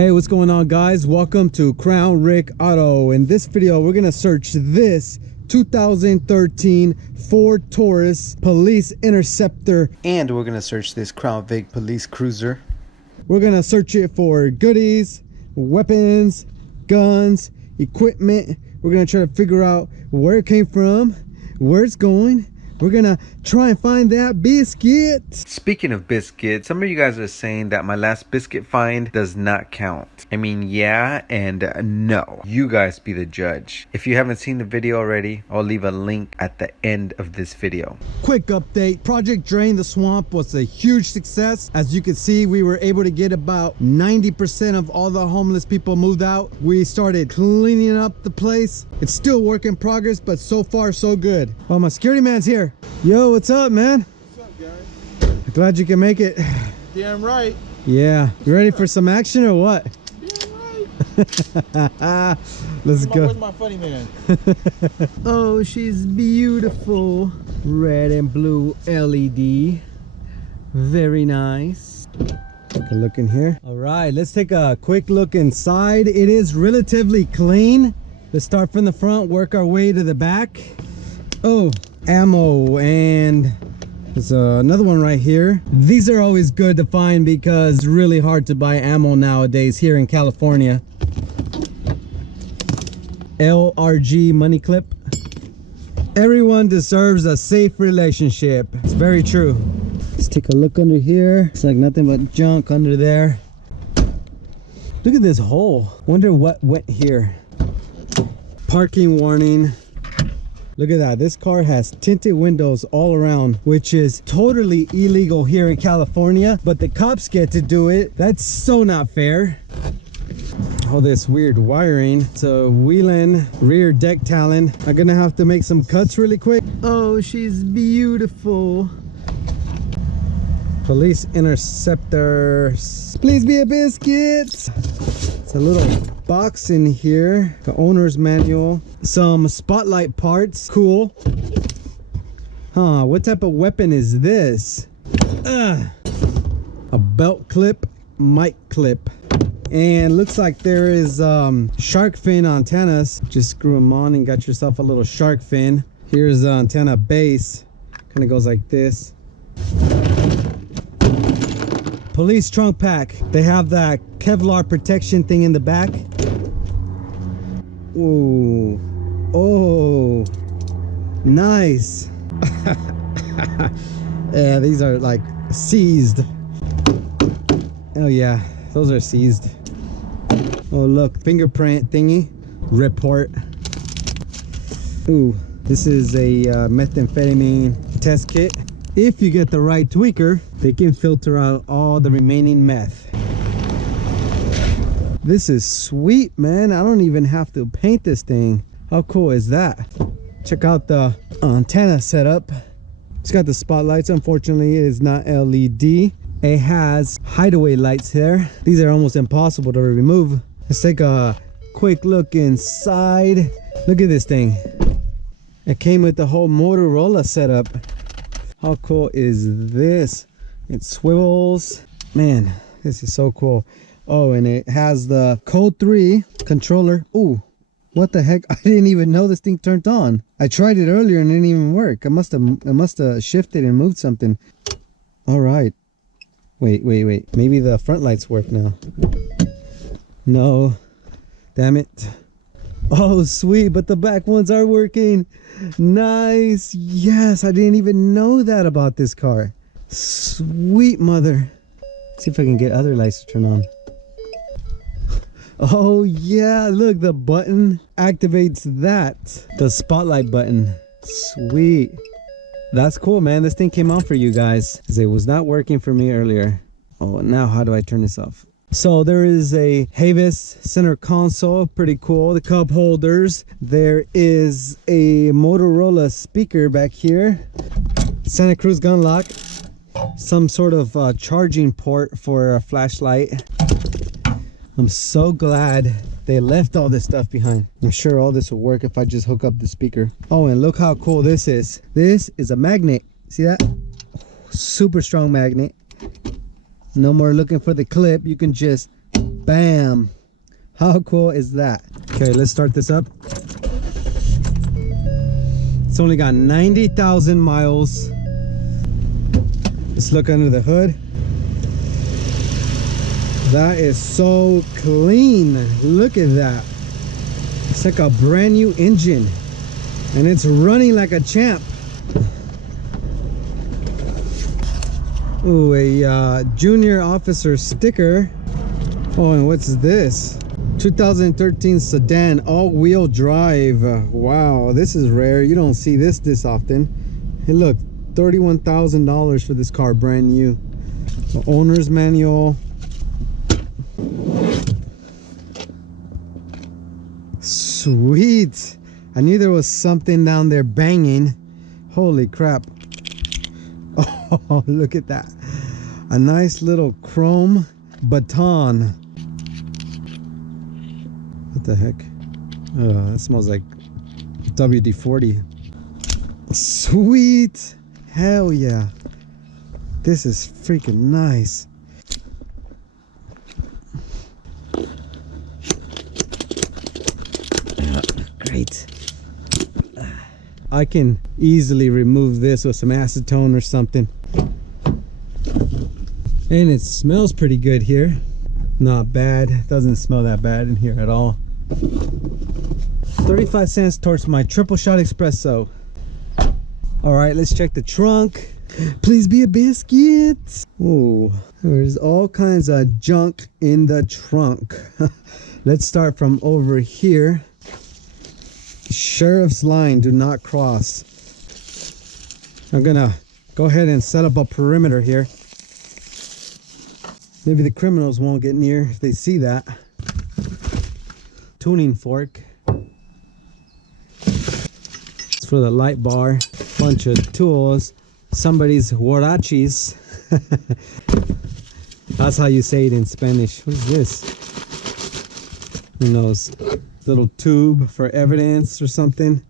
Hey, what's going on, guys? Welcome to Crown Rick Auto. In this video, we're gonna search this 2013 Ford Taurus Police Interceptor, and we're gonna search this Crown Vic Police Cruiser. We're gonna search it for goodies, weapons, guns, equipment. We're gonna try to figure out where it came from, where it's going. We're gonna try and find that biscuit. Speaking of biscuits, some of you guys are saying that my last biscuit find does not count. I mean, yeah and no. You guys be the judge. If you haven't seen the video already, I'll leave a link at the end of this video. Quick update. Project Drain the Swamp was a huge success. As you can see, we were able to get about 90% of all the homeless people moved out. We started cleaning up the place. It's still work in progress, but so far so good. Well, my security man's here. Yo, what's up, man? What's up, Gary? Glad you can make it. Damn right. Yeah. You ready for some action or what? Damn right. Let's go. Where's my funny man? Oh, she's beautiful. Red and blue LED. Very nice. Take a look in here. All right, let's take a quick look inside. It is relatively clean. Let's start from the front, work our way to the back. Oh, ammo, and there's another one right here. These are always good to find because it's really hard to buy ammo nowadays here in California. LRG money clip. Everyone deserves a safe relationship. It's very true. Let's take a look under here. It's like nothing but junk under there. Look at this hole. Wonder what went here. Parking warning. Look at that. This car has tinted windows all around, which is totally illegal here in California, but the cops get to do it. That's so not fair. All this weird wiring. It's a Wheeling rear deck talon. I'm gonna have to make some cuts really quick. Oh, she's beautiful. Police Interceptor. Please be a biscuit. It's a little box in here. The owner's manual. Some spotlight parts. Cool. Huh, what type of weapon is this? A belt clip, mic clip. And looks like there is shark fin antennas. Just screw them on and got yourself a little shark fin. Here's the antenna base. Kind of goes like this. Police trunk pack. They have that Kevlar protection thing in the back. Ooh. Oh, nice. Yeah, these are like seized. Oh yeah, those are seized. Oh look, fingerprint thingy. Report. Ooh, this is a methamphetamine test kit. If you get the right tweaker, they can filter out all the remaining meth. This is sweet, man. I don't even have to paint this thing. How cool is that? Check out the antenna setup. It's got the spotlights. Unfortunately, it is not LED. It has hideaway lights here. These are almost impossible to remove. Let's take a quick look inside. Look at this thing. It came with the whole Motorola setup. How cool is this? It swivels. Man, this is so cool. Oh, and it has the Code 3 controller. Ooh, what the heck? I didn't even know this thing turned on. I tried it earlier and it didn't even work. I must have shifted and moved something. All right. Wait. Maybe the front lights work now. No. Damn it. Oh, sweet, but the back ones are working. Nice. Yes, I didn't even know that about this car. Sweet mother. Let's see if I can get other lights to turn on. Oh yeah, look, the button activates that. The spotlight button. Sweet. That's cool, man. This thing came on for you guys because it was not working for me earlier. Oh, now how do I turn this off? So there is a Havis center console, pretty cool. The cup holders. There is a Motorola speaker back here. Santa Cruz gun lock. Some sort of charging port for a flashlight. I'm so glad they left all this stuff behind. I'm sure all this will work if I just hook up the speaker. Oh, and look how cool this is. This is a magnet. See that? Super strong magnet. No more looking for the clip. You can just Bam. How cool is that? Okay, let's start this up. It's only got 90,000 miles. Let's look under the hood. That is so clean. Look at that. It's like a brand new engine. And it's running like a champ. Ooh, a junior officer sticker. Oh, and what's this? 2013 sedan, all-wheel drive. Wow, this is rare. You don't see this often. Hey, look, $31,000 for this car, brand new. The owner's manual. Sweet. I knew there was something down there banging. Holy crap. Oh, look at that. A nice little chrome baton. What the heck? That smells like WD-40. Sweet. Hell yeah. This is freaking nice. Great. I can easily remove this with some acetone or something. And it smells pretty good here. Not bad. Doesn't smell that bad in here at all. 35 cents towards my triple shot espresso. All right, let's check the trunk. Please be a biscuit. Oh, there's all kinds of junk in the trunk. Let's start from over here. Sheriff's line, do not cross. I'm gonna go ahead and set up a perimeter here. Maybe the criminals won't get near if they see that. Tuning fork. It's for the light bar. Bunch of tools. Somebody's huarachis. That's how you say it in Spanish. What is this? Who knows? Little tube for evidence or something.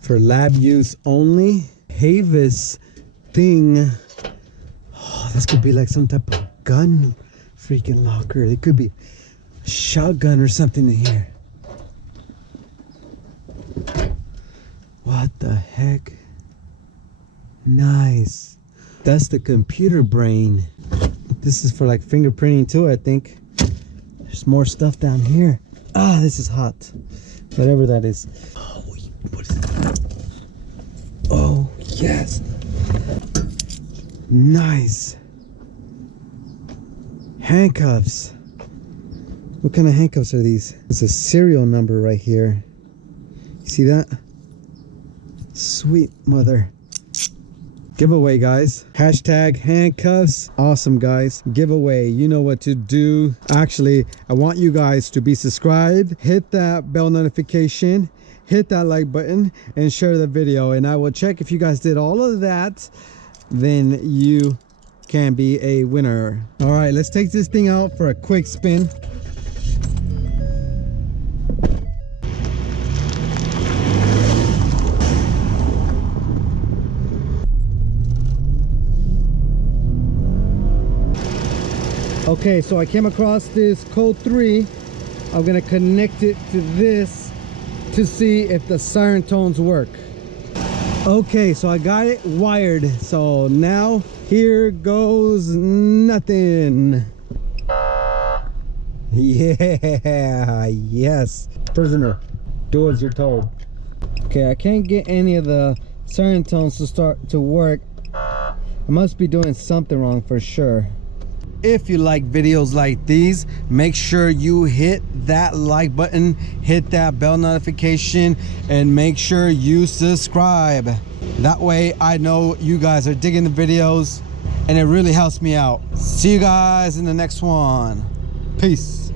For lab use only. Havis thing. Oh, this could be like some type of gun freaking locker. It could be a shotgun or something in here. What the heck? Nice. That's the computer brain. This is for like fingerprinting too, I think. There's more stuff down here. Ah, this is hot. Whatever that is. Oh, what is that? Oh, yes. Nice. Handcuffs. What kind of handcuffs are these? It's a serial number right here. You see that? Sweet mother. Giveaway, guys. Hashtag handcuffs. Awesome, guys. Giveaway. You know what to do. Actually, I want you guys to be subscribed, hit that bell notification, hit that like button, and share the video. And I will check if you guys did all of that. Then you can be a winner. All right, let's take this thing out for a quick spin. Okay, so I came across this code 3. I'm gonna connect it to this to see if the siren tones work. Okay, so I got it wired. So now here goes nothing. Yeah, yes. Prisoner, do as you're told. Okay, I can't get any of the siren tones to start to work. I must be doing something wrong for sure. If you like videos like these, make sure you hit that like button, hit that bell notification, and make sure you subscribe. That way I know you guys are digging the videos and it really helps me out. See you guys in the next one. Peace.